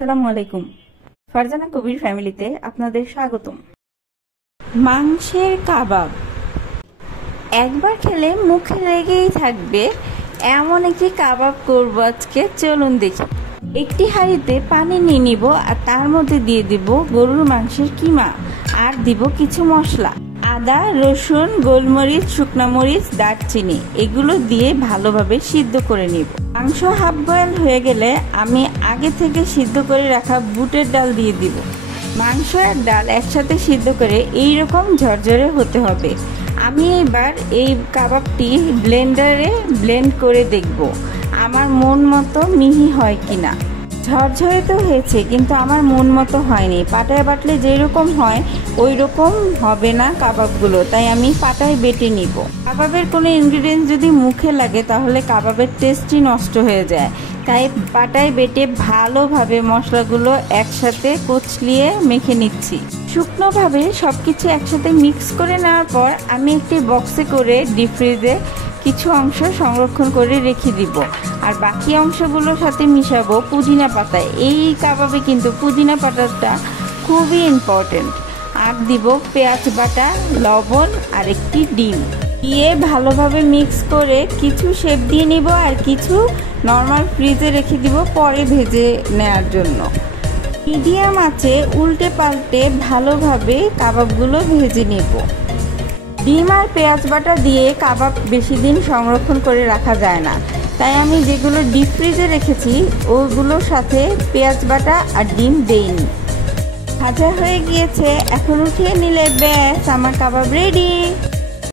আসসালামু আলাইকুম। ফারজানা কবির ফ্যামিলিতে আপনাদের স্বাগতম। মাংসের কাবাব একবার খেলে মুখে লেগেই থাকবে এমন একটি কাবাব করব আজকে। চলুন দেখি। একটি হাঁড়িতে পানি নিয়ে নিব আর তার মধ্যে দিয়ে দিব গরুর মাংসের কিমা আর দিব কিছু মশলা, আদা, রসুন, গোলমরিচ, শুকনো মরিচ, দারচিনি, এগুলো দিয়ে ভালোভাবে সিদ্ধ করে নিব। মাংস হাফ বয়েল হয়ে গেলে আমি আগে থেকে সিদ্ধ করে রাখা বুটের ডাল দিয়ে দিব। মাংস আর ডাল একসাথে সিদ্ধ করে এইরকম ঝরঝরে হতে হবে। আমি এবার এই কাবাবটি ব্লেন্ডারে ব্লেন্ড করে দেখব আমার মন মতো মিহি হয় কিনা। ঝরঝরে তো হয়েছে কিন্তু আমার মন মতো হয়নি। পাটায় বাটলে যেরকম হয় ওই রকম হবে না কাবাবগুলো, তাই আমি পাটায় বেটে নিব। কাবাবের কোনো ইনগ্রিডিয়েন্টস যদি মুখে লাগে তাহলে কাবাবের টেস্টই নষ্ট হয়ে যায়, তাই পাটায় বেটে ভালোভাবে মশলাগুলো একসাথে কচলিয়ে মেখে নিচ্ছি। শুকনোভাবে সব কিছু একসাথে মিক্স করে নেওয়ার পর আমি একটি বক্সে করে ডিপ ফ্রিজে কিছু অংশ সংরক্ষণ করে রেখে দিব আর বাকি অংশগুলোর সাথে মিশাবো পুদিনা পাতায়। এই কাবাবে কিন্তু পুদিনা পাতাটা খুবই ইম্পর্টেন্ট। আর দিব পেঁয়াজ বাটা, লবণ আর একটি ডিম দিয়ে ভালোভাবে মিক্স করে কিছু শেপ দিয়ে নিব আর কিছু নর্মাল ফ্রিজে রেখে দিব পরে ভেজে নেওয়ার জন্য। মিডিয়াম আঁচে উল্টে পাল্টে ভালোভাবে কাবাবগুলো ভেজে নেব। ডিম আর পেঁয়াজ বাটা দিয়ে কাবাব বেশি দিন সংরক্ষণ করে রাখা যায় না, তাই আমি যেগুলো ডিপ ফ্রিজে রেখেছি ওগুলোর সাথে পেঁয়াজ বাটা আর ডিম দেইনি। ভাজা হয়ে গিয়েছে, এখন উঠিয়ে নিলে ব্যাস আমার কাবাব রেডি।